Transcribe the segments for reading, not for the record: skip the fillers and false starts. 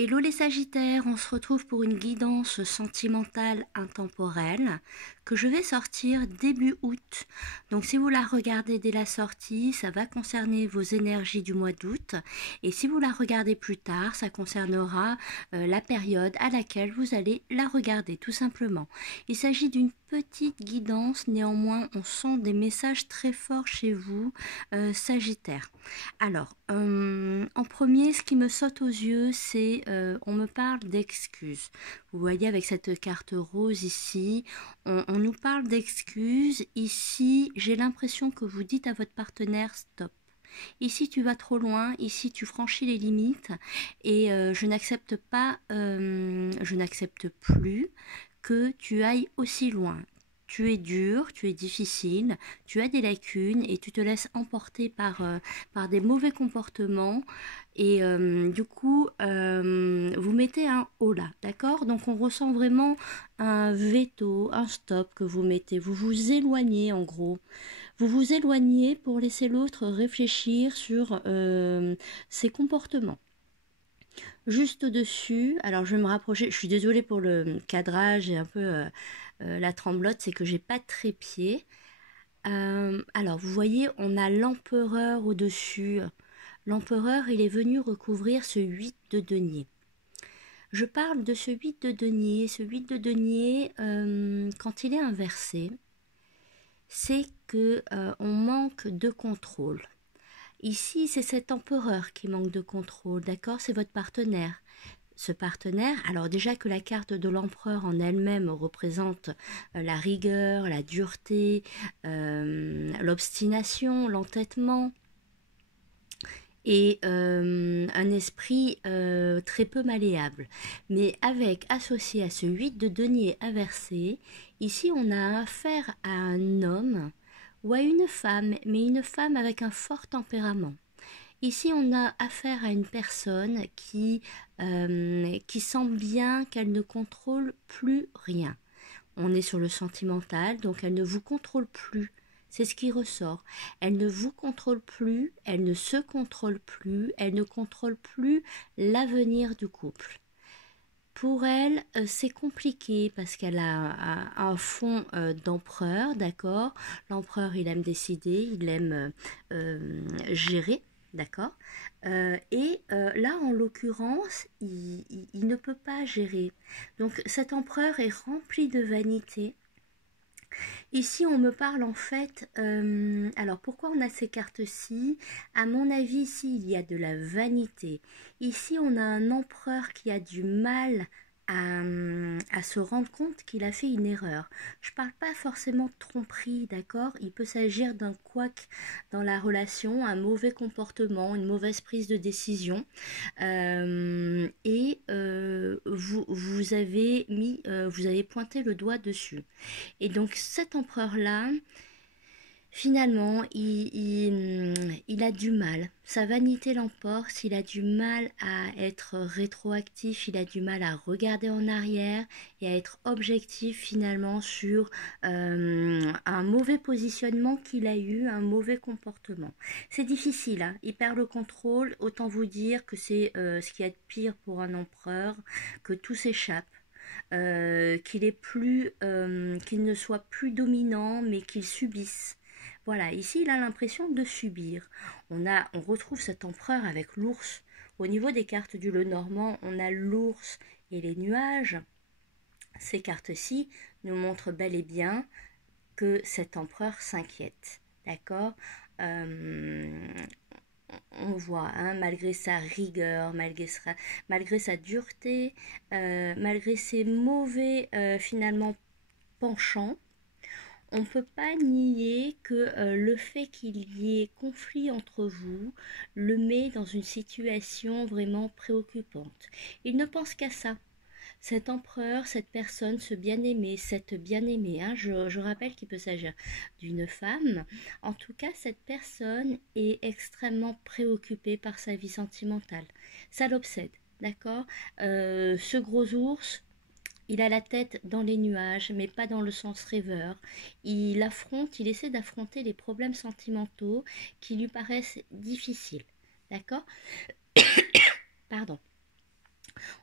Hello les Sagittaires, on se retrouve pour une guidance sentimentale intemporelle que je vais sortir début août. Donc si vous la regardez dès la sortie, ça va concerner vos énergies du mois d'août. Et si vous la regardez plus tard, ça concernera la période à laquelle vous allez la regarder, tout simplement. Il s'agit d'une petite guidance, néanmoins on sent des messages très forts chez vous, Sagittaire. Alors, en premier, ce qui me saute aux yeux, c'est on me parle d'excuses. Vous voyez avec cette carte rose ici, on nous parle d'excuses. Ici, j'ai l'impression que vous dites à votre partenaire stop. Ici, tu vas trop loin, ici, tu franchis les limites et je n'accepte pas, je n'accepte plus que tu ailles aussi loin. Tu es dur, tu es difficile, tu as des lacunes et tu te laisses emporter par des mauvais comportements et du coup vous mettez un haut là, d'accord? Donc on ressent vraiment un veto, un stop que vous mettez, vous vous éloignez en gros. Vous vous éloignez pour laisser l'autre réfléchir sur ses comportements. Juste au-dessus, alors je vais me rapprocher, je suis désolée pour le cadrage et un peu la tremblote, c'est que j'ai pas de trépied. Alors vous voyez, on a l'empereur au-dessus. L'empereur, il est venu recouvrir ce 8 de denier. Je parle de ce 8 de denier. Ce 8 de denier, quand il est inversé, c'est que on manque de contrôle. Ici, c'est cet empereur qui manque de contrôle, d'accord? C'est votre partenaire. Ce partenaire, alors déjà que la carte de l'empereur en elle-même représente la rigueur, la dureté, l'obstination, l'entêtement et un esprit très peu malléable. Mais avec, associé à ce 8 de denier inversé, ici on a affaire à un homme ou à une femme, mais une femme avec un fort tempérament. Ici, on a affaire à une personne qui sent bien qu'elle ne contrôle plus rien. On est sur le sentimental, donc elle ne vous contrôle plus. C'est ce qui ressort. Elle ne vous contrôle plus, elle ne se contrôle plus, elle ne contrôle plus l'avenir du couple. Pour elle, c'est compliqué parce qu'elle a un fond d'empereur, d'accord? L'empereur, il aime décider, il aime gérer, d'accord? Là, en l'occurrence, il ne peut pas gérer. Donc, cet empereur est rempli de vanité. Ici, on me parle en fait, alors pourquoi on a ces cartes-ci? À mon avis, ici, il y a de la vanité. Ici, on a un empereur qui a du mal à se rendre compte qu'il a fait une erreur. Je parle pas forcément de tromperie, d'accord? Il peut s'agir d'un couac dans la relation, un mauvais comportement, une mauvaise prise de décision. Vous avez vous avez pointé le doigt dessus. Et donc cet empereur-là, finalement, il a du mal. Sa vanité l'emporte, il a du mal à être rétroactif, il a du mal à regarder en arrière et à être objectif finalement sur un mauvais positionnement qu'il a eu, un mauvais comportement. C'est difficile, hein. Il perd le contrôle, autant vous dire que c'est ce qu'il y a de pire pour un empereur, que tout s'échappe. Qu'il ne soit plus dominant, mais qu'il subisse. Voilà, ici il a l'impression de subir. On retrouve cet empereur avec l'ours. Au niveau des cartes du Lenormand, on a l'ours et les nuages. Ces cartes-ci nous montrent bel et bien que cet empereur s'inquiète. D'accord? On voit, hein, malgré sa rigueur, malgré sa dureté, malgré ses mauvais finalement penchants, on ne peut pas nier que le fait qu'il y ait conflit entre vous le met dans une situation vraiment préoccupante. Il ne pense qu'à ça. Cet empereur, cette personne, ce bien-aimé, cette bien-aimée, hein, je rappelle qu'il peut s'agir d'une femme. En tout cas, cette personne est extrêmement préoccupée par sa vie sentimentale. Ça l'obsède, d'accord? Ce gros ours, il a la tête dans les nuages, mais pas dans le sens rêveur. Il essaie d'affronter les problèmes sentimentaux qui lui paraissent difficiles, d'accord? Pardon.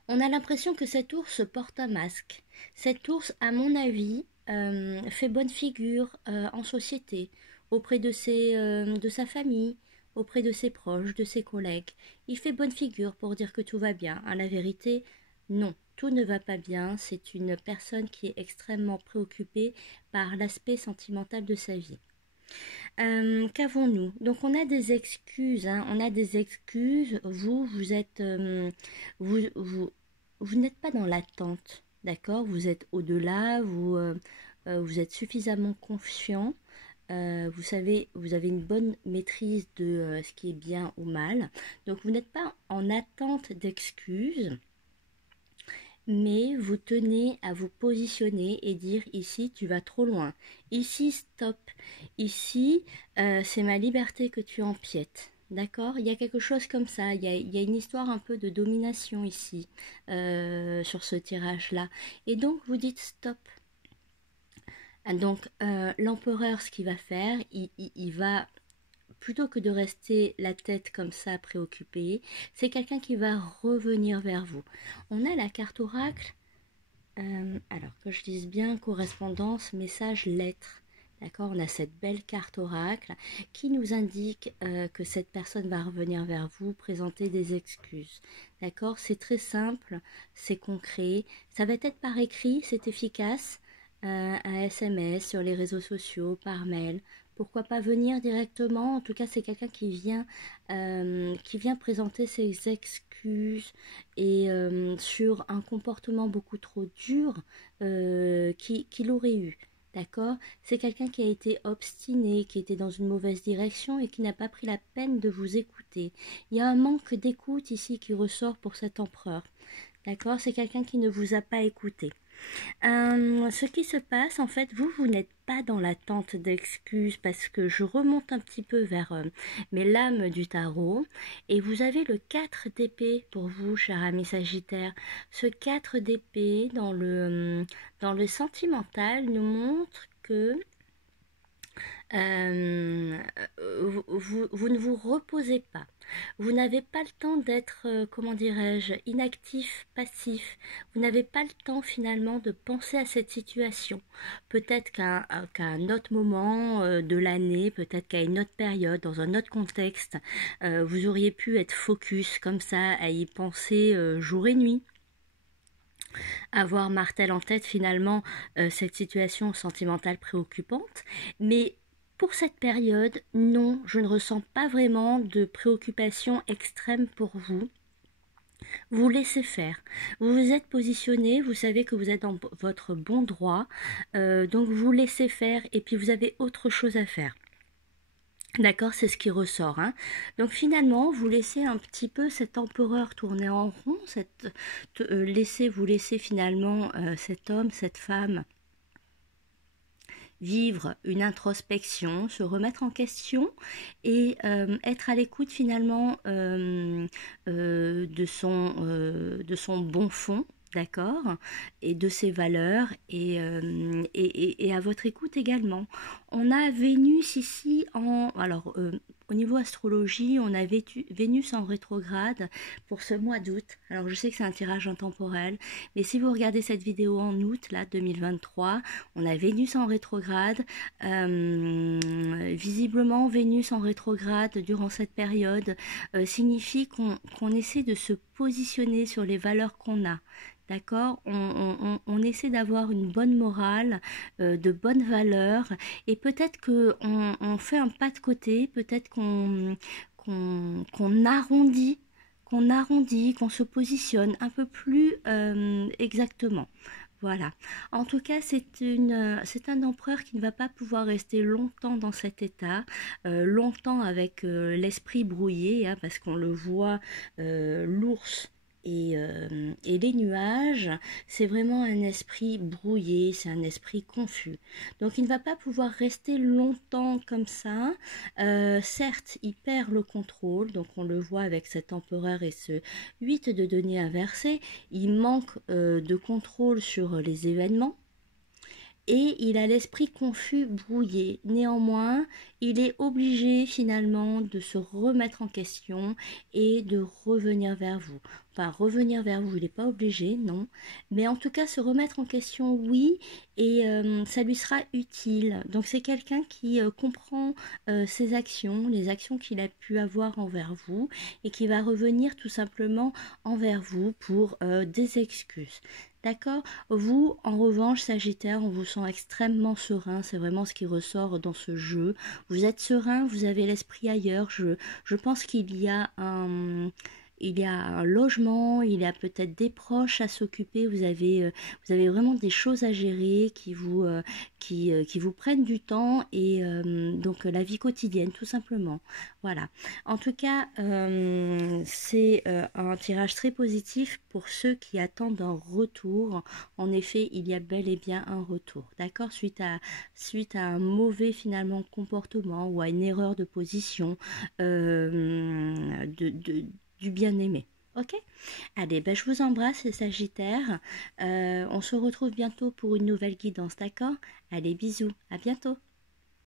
On a l'impression que cet ours porte un masque. Cet ours, à mon avis, fait bonne figure en société, auprès de sa famille, auprès de ses proches, de ses collègues. Il fait bonne figure pour dire que tout va bien. À la vérité, non, tout ne va pas bien. C'est une personne qui est extrêmement préoccupée par l'aspect sentimental de sa vie. Qu'avons-nous? Donc on a des excuses, hein, on a des excuses. Vous êtes, vous, vous n'êtes pas dans l'attente, d'accord? Vous êtes au-delà, vous êtes suffisamment confiant. Vous savez, vous avez une bonne maîtrise de ce qui est bien ou mal. Donc vous n'êtes pas en attente d'excuses, mais vous tenez à vous positionner et dire ici tu vas trop loin, ici stop, ici c'est ma liberté que tu empiètes. D'accord? Il y a quelque chose comme ça, il y a une histoire un peu de domination ici, sur ce tirage-là. Et donc vous dites stop. Donc l'empereur, ce qu'il va faire, il va, plutôt que de rester la tête comme ça préoccupée, c'est quelqu'un qui va revenir vers vous. On a la carte oracle, alors que je dise bien correspondance, message, lettre. D'accord, on a cette belle carte oracle qui nous indique que cette personne va revenir vers vous, présenter des excuses. D'accord, c'est très simple, c'est concret. Ça va être par écrit, c'est efficace. Un SMS sur les réseaux sociaux, par mail. Pourquoi pas venir directement? En tout cas, c'est quelqu'un qui vient présenter ses excuses et sur un comportement beaucoup trop dur qu'il aurait eu. D'accord? C'est quelqu'un qui a été obstiné, qui était dans une mauvaise direction et qui n'a pas pris la peine de vous écouter. Il y a un manque d'écoute ici qui ressort pour cet empereur. D'accord? C'est quelqu'un qui ne vous a pas écouté. Ce qui se passe, en fait, vous n'êtes pas dans l'attente d'excuses parce que je remonte un petit peu vers mes lames du tarot et vous avez le 4 d'épée pour vous, cher ami Sagittaire. Ce 4 d'épée dans le sentimental nous montre que euh, vous ne vous reposez pas. Vous n'avez pas le temps d'être, comment dirais-je, inactif, passif. Vous n'avez pas le temps finalement de penser à cette situation. Peut-être qu'à un autre moment de l'année, peut-être qu'à une autre période, dans un autre contexte, vous auriez pu être focus comme ça, à y penser jour et nuit. Avoir martel en tête finalement cette situation sentimentale préoccupante. Mais pour cette période, non, je ne ressens pas vraiment de préoccupation extrême pour vous. Vous laissez faire. Vous vous êtes positionné, vous savez que vous êtes dans votre bon droit, donc vous laissez faire et puis vous avez autre chose à faire. D'accord, c'est ce qui ressort. Hein. Donc finalement, vous laissez un petit peu cet empereur tourner en rond, vous laissez finalement cet homme, cette femme vivre une introspection, se remettre en question et être à l'écoute finalement de son bon fond, d'accord, et de ses valeurs et à votre écoute également. On a Vénus ici au niveau astrologie, on a Vénus en rétrograde pour ce mois d'août. Alors je sais que c'est un tirage intemporel, mais si vous regardez cette vidéo en août, là, 2023, on a Vénus en rétrograde. Visiblement, Vénus en rétrograde durant cette période signifie qu'on essaie de se positionner sur les valeurs qu'on a. D'accord, on essaie d'avoir une bonne morale, de bonnes valeurs, et peut-être qu'on fait un pas de côté, peut-être qu'on arrondit, qu'on se positionne un peu plus exactement. Voilà. En tout cas, c'est un empereur qui ne va pas pouvoir rester longtemps dans cet état, longtemps avec l'esprit brouillé, hein, parce qu'on le voit, l'ours et les nuages, c'est vraiment un esprit brouillé, c'est un esprit confus. Donc il ne va pas pouvoir rester longtemps comme ça. Certes, il perd le contrôle, donc on le voit avec cet empereur et ce 8 de denier inversé. Il manque de contrôle sur les événements. et il a l'esprit confus, brouillé. Néanmoins, il est obligé finalement de se remettre en question et de revenir vers vous. Enfin, revenir vers vous, il n'est pas obligé, non. Mais en tout cas, se remettre en question, oui, et ça lui sera utile. Donc c'est quelqu'un qui comprend ses actions, les actions qu'il a pu avoir envers vous, et qui va revenir tout simplement envers vous pour des excuses. D'accord? Vous, en revanche, Sagittaire, on vous sent extrêmement serein. C'est vraiment ce qui ressort dans ce jeu. Vous êtes serein, vous avez l'esprit ailleurs. Je pense qu'il y a il y a un logement, il y a peut-être des proches à s'occuper. Vous avez vraiment des choses à gérer qui vous prennent du temps et donc la vie quotidienne, tout simplement. Voilà. En tout cas, c'est un tirage très positif pour ceux qui attendent un retour. En effet, il y a bel et bien un retour, d'accord, suite à un mauvais finalement comportement ou à une erreur de position du bien-aimé. Ok? Allez, ben, je vous embrasse les Sagittaires. On se retrouve bientôt pour une nouvelle guidance, d'accord? Allez, bisous, à bientôt.